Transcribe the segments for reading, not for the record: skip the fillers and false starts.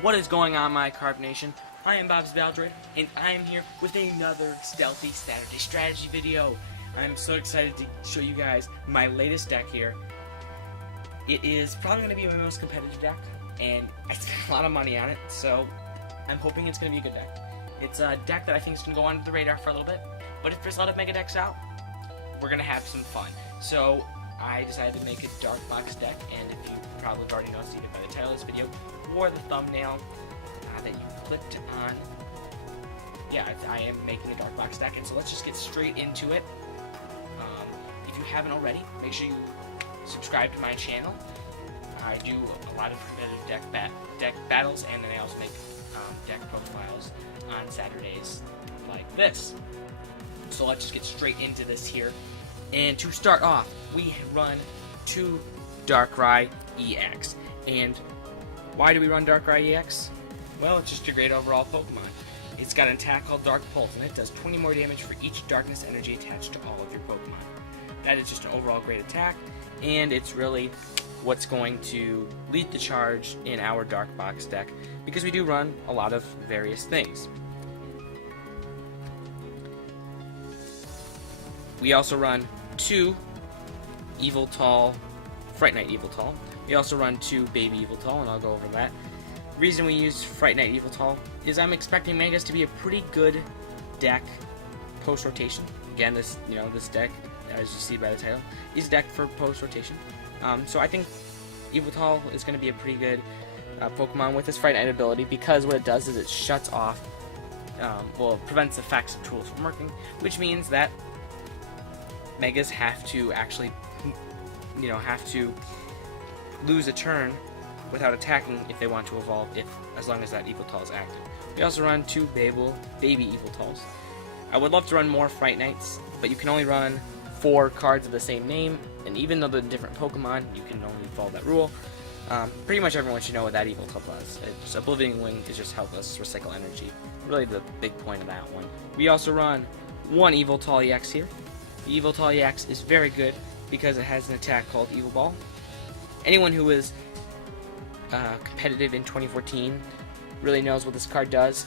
What is going on, my Carp Nation? I am BobZeBattleDroid, and I am here with another Stealthy Saturday strategy video. I'm so excited to show you guys my latest deck here. It is probably going to be my most competitive deck, and I spent a lot of money on it, so I'm hoping it's going to be a good deck. It's a deck that I think is going to go under the radar for a little bit, but if there's a lot of mega decks out, we're going to have some fun. So I decided to make a dark box deck, and if you probably have already noticed either by the title of this video or the thumbnail that you clicked on, yeah, I am making a dark box deck, and so let's just get straight into it. If you haven't already, make sure you subscribe to my channel. I do a lot of competitive deck battles, and then I also make deck profiles on Saturdays like this. So let's just get straight into this here. And to start off, we run 2 Darkrai EX. And why do we run Darkrai EX? Well, it's just a great overall Pokemon. It's got an attack called Dark Pulse, and it does 20 more damage for each darkness energy attached to all of your Pokemon. That is just an overall great attack, and it's really what's going to lead the charge in our Dark Box deck, because we do run a lot of various things. We also run 2 Yveltal, Fright Knight Yveltal. We also run 2 Baby Yveltal, and I'll go over that. The reason we use Fright Knight Yveltal is I'm expecting Megas to be a pretty good deck post-rotation. Again, this deck, as you see by the title, is decked for post-rotation. So I think Yveltal is going to be a pretty good Pokemon with this Fright Knight ability, because what it does is it shuts off, it prevents effects of tools from working, which means that Megas have to actually, lose a turn without attacking if they want to evolve, as long as that Yveltal is active. We also run 2 Baby Yveltals. I would love to run more Fright Knights, but you can only run 4 cards of the same name, and even though they're different Pokemon, you can only follow that rule. Pretty much everyone should know what that Yveltal does. Oblivion Wing is just help us recycle energy. Really the big point of that one. We also run 1 Yveltal EX here. The Yveltal EX is very good because it has an attack called Evil Ball. Anyone who is competitive in 2014 really knows what this card does.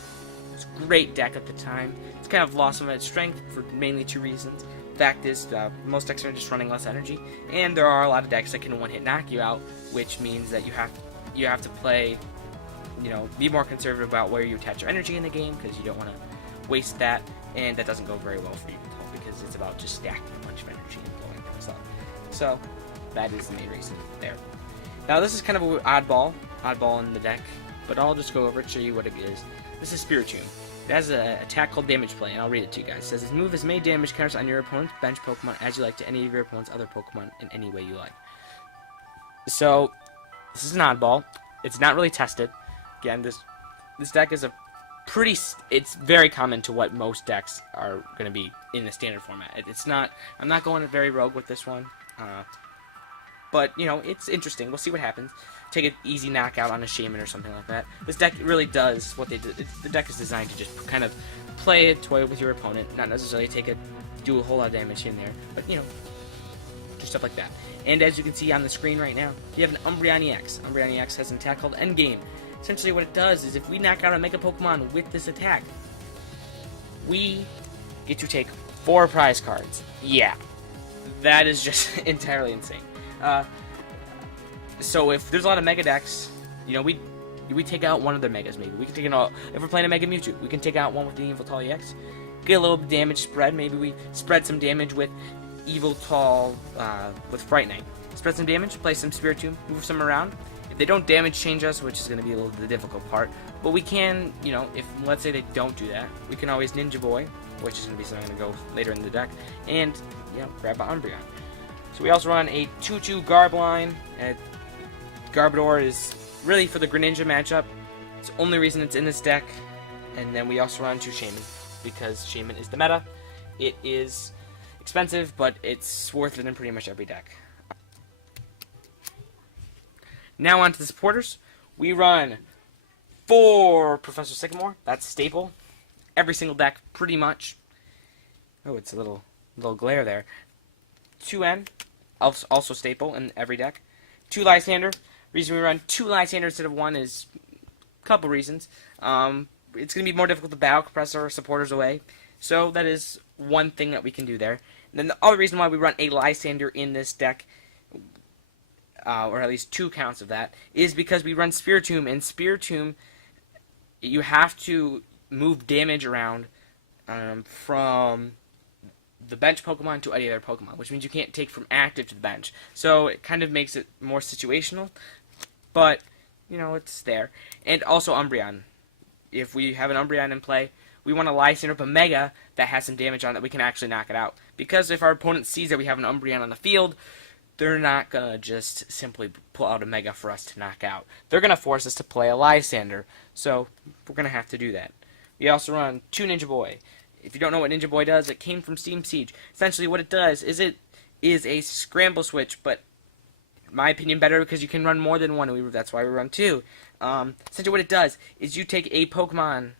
It's a great deck at the time. It's kind of lost some of its strength for mainly 2 reasons. The fact is, most decks are just running less energy, and there are a lot of decks that can one-hit knock you out, which means that you have to play, be more conservative about where you attach your energy in the game, because you don't want to waste that, and that doesn't go very well for you, because it's about just stacking a bunch of energy and blowing things up. So that is the main reason there. Now this is kind of an oddball in the deck, but I'll just go over it and show you what it is. This is Spiritomb. It has an attack called Damage Play, and I'll read it to you guys. It says, this move has made damage counters on your opponent's bench Pokemon as you like to any of your opponent's other Pokemon in any way you like. So, this is an oddball. It's not really tested. Again, this deck is it's very common to what most decks are going to be in the standard format. I'm not going very rogue with this one. But, it's interesting. We'll see what happens. Take an easy knockout on a Shaman or something like that. This deck really does what they did. The deck is designed to just kind of play a toy with your opponent, not necessarily do a whole lot of damage in there, but, do stuff like that. And as you can see on the screen right now, you have an Umbreon EX. Umbreon EX has an attack called Endgame. Essentially what it does is if we knock out a Mega Pokemon with this attack, we get to take 4 prize cards. Yeah, that is just entirely insane. So if there's a lot of Mega decks, we take out one of their Megas maybe. We can take it all. If we're playing a Mega Mewtwo, we can take out one with the Yveltal EX. Get a little damage spread. Maybe we spread some damage with Yveltal, with Fright Knight. Spread some damage, play some Spiritomb, move some around. If they don't damage change us, which is going to be a little the difficult part, but we can, if let's say they don't do that, we can always Ninja Boy, which is going to be something I'm going to go later in the deck, and grab an Umbreon. So we also run a 2-2 Garb line. Garboder is really for the Greninja matchup. It's the only reason it's in this deck. And then we also run 2 Shaman, because Shaman is the meta. It is expensive, but it's worth it in pretty much every deck. Now on to the supporters. We run 4 Professor Sycamore. That's staple. Every single deck, pretty much. Oh, it's a little glare there. 2N, also staple in every deck. 2 Lysander. Reason we run 2 Lysander instead of 1 is couple reasons. It's going to be more difficult to battle compress our supporters away. So that is one thing that we can do there. And then the other reason why we run a Lysander in this deck, or at least 2 counts of that, is because we run Spiritomb, and Spiritomb, you have to move damage around from the bench Pokemon to any other Pokemon, which means you can't take from active to the bench. So it kind of makes it more situational, but, you know, it's there. And also Umbreon. If we have an Umbreon in play, we want to Lysander up a Mega that has some damage on it that we can actually knock it out. Because if our opponent sees that we have an Umbreon on the field, they're not going to just simply pull out a Mega for us to knock out. They're going to force us to play a Lysander, so we're going to have to do that. We also run 2 Ninja Boy. If you don't know what Ninja Boy does, it came from Steam Siege. Essentially what it does is it is a scramble switch, but in my opinion better because you can run more than one. That's why we run 2. Essentially what it does is you take a Pokemon,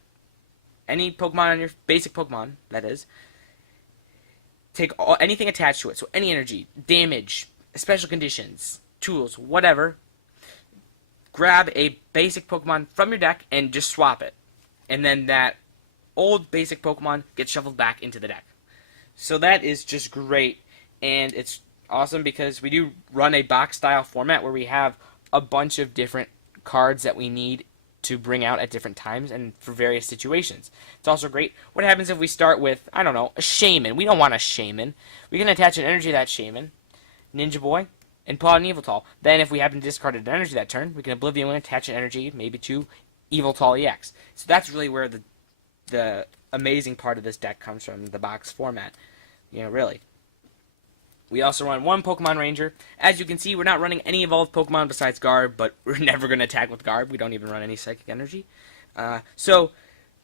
any Pokemon on your basic Pokemon, that is, take anything attached to it, so any energy, damage, special conditions, tools, whatever, grab a basic Pokemon from your deck and just swap it. And then that old basic Pokemon gets shuffled back into the deck. So that is just great, and it's awesome because we do run a box-style format where we have a bunch of different cards that we need to bring out at different times and for various situations. It's also great. What happens if we start with, I don't know, a Shaman? We don't want a Shaman. We can attach an energy to that Shaman, Ninja Boy, and pull out an Yveltal. Then if we happen to discard an energy that turn, we can Oblivion and attach an energy maybe to Yveltal EX. So that's really where the amazing part of this deck comes from, the box format. You know, really. We also run 1 Pokemon Ranger. As you can see, we're not running any evolved Pokemon besides Garb, but we're never going to attack with Garb. We don't even run any Psychic Energy. So,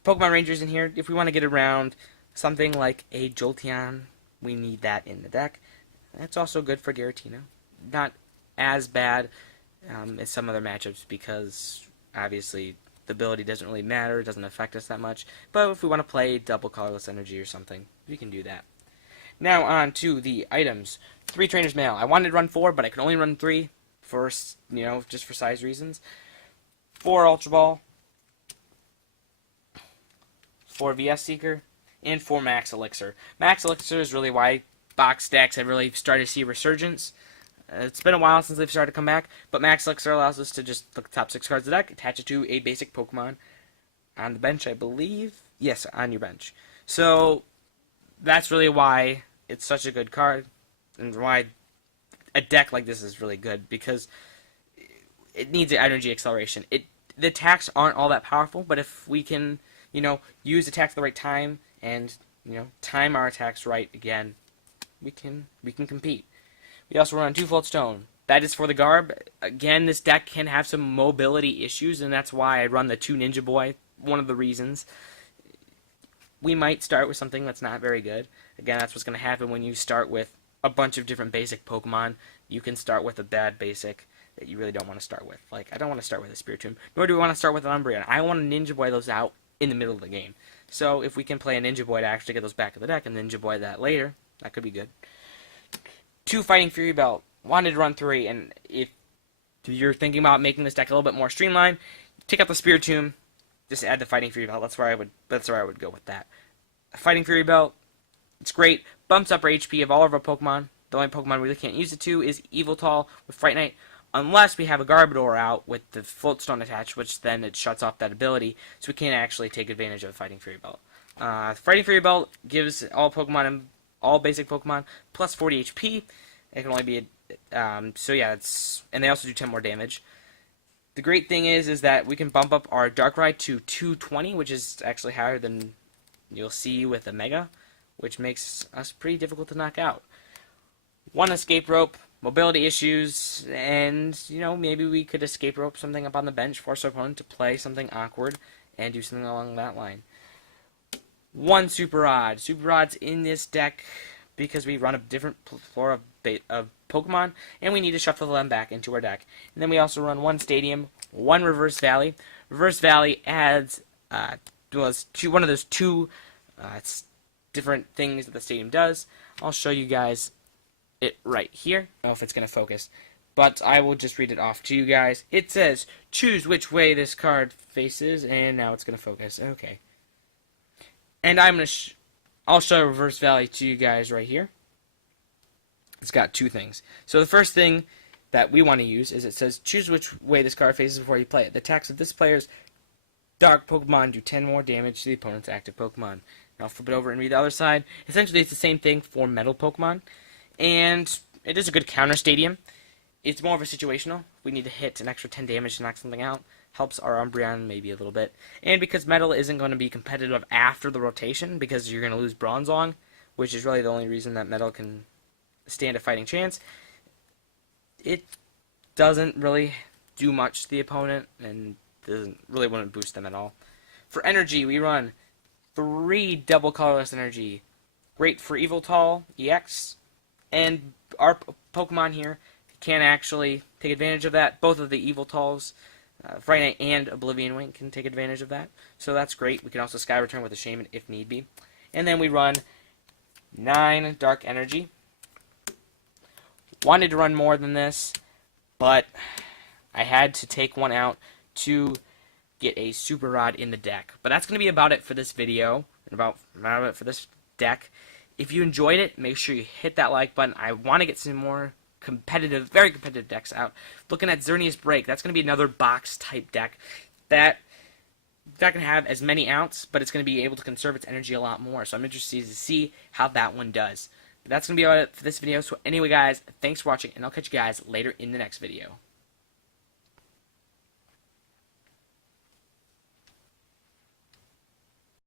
Pokemon Rangers in here, if we want to get around something like a Jolteon, we need that in the deck. That's also good for Giratina. Not as bad as some other matchups because, obviously, the ability doesn't really matter. It doesn't affect us that much. But if we want to play double colorless energy or something, we can do that. Now on to the items. 3 Trainers Mail. I wanted to run 4, but I could only run 3 for, you know, just for size reasons. 4 Ultra Ball, 4 VS Seeker, and 4 Max Elixir. Max Elixir is really why box decks have really started to see a resurgence. It's been a while since they've started to come back, but Max Elixir allows us to just look at the top 6 cards of the deck, attach it to a basic Pokemon on the bench, I believe. Yes, on your bench. So that's really why it's such a good card, and why a deck like this is really good, because it needs an energy acceleration. The attacks aren't all that powerful, but if we can, you know, use attacks at the right time and, you know, time our attacks right again, we can compete. We also run 2 Float Stone. That is for the Garb. Again, this deck can have some mobility issues, and that's why I run the 2 Ninja Boy. One of the reasons. We might start with something that's not very good. Again, that's what's going to happen when you start with a bunch of different basic Pokemon. You can start with a bad basic that you really don't want to start with. Like, I don't want to start with a Spiritomb, nor do I want to start with an Umbreon. I want to Ninja Boy those out in the middle of the game. So if we can play a Ninja Boy to actually get those back in the deck and Ninja Boy that later, that could be good. 2 Fighting Fury Belt. Wanted to run 3, and if you're thinking about making this deck a little bit more streamlined, take out the Spiritomb, just add the Fighting Fury Belt. That's where I would go with that. Fighting Fury Belt, it's great. Bumps up our HP of all of our Pokemon. The only Pokemon we really can't use it to is Yveltal with Fright Knight, unless we have a Garboder out with the Floatstone attached, which then it shuts off that ability, so we can't actually take advantage of Fighting Fury Belt. Fighting Fury Belt gives all Pokemon, all basic Pokemon, plus 40 HP. It can only be, so yeah, and they also do 10 more damage. The great thing is that we can bump up our Darkrai to 220, which is actually higher than you'll see with a Mega, which makes us pretty difficult to knock out. 1 Escape Rope, mobility issues, and, you know, maybe we could Escape Rope something up on the bench, force our opponent to play something awkward, and do something along that line. 1 Super Rod. Super Rod's in this deck because we run a different floor of Pokemon, and we need to shuffle them back into our deck. And then we also run 1 Stadium, 1 Reverse Valley. Reverse Valley adds one of those 2 different things that the Stadium does. I'll show you guys it right here. I don't know if it's going to focus. but I will just read it off to you guys. It says, choose which way this card faces, and now it's going to focus. Okay. And I'll show reverse value to you guys right here. It's got two things. So the first thing that we want to use is it says, choose which way this card faces before you play it. The attacks of this player's dark Pokemon do 10 more damage to the opponent's active Pokemon. Now I'll flip it over and read the other side. Essentially, it's the same thing for metal Pokemon, and it is a good counter stadium. It's more of a situational. We need to hit an extra 10 damage to knock something out. Helps our Umbreon maybe a little bit. And because metal isn't going to be competitive after the rotation, because you're going to lose Bronzong, which is really the only reason that metal can stand a fighting chance, it doesn't really do much to the opponent, and wouldn't boost them at all. For energy, we run 3 double colorless energy. Great for Evoltal, EX, and our Pokemon here can actually take advantage of that. Both of the Evoltals, Fright Knight and Oblivion Wing, can take advantage of that. So that's great. We can also Sky Return with a Shaman if need be. And then we run 9 Dark Energy. Wanted to run more than this, but I had to take one out to get a Super Rod in the deck. But that's going to be about it for this video, and about it for this deck. If you enjoyed it, make sure you hit that like button. I want to get some more competitive, very competitive decks out. Looking at Xerneas Break, that's going to be another box-type deck that not going to have as many outs, but it's going to be able to conserve its energy a lot more. So I'm interested to see how that one does. But that's going to be about it for this video. So anyway, guys, thanks for watching, and I'll catch you guys later in the next video.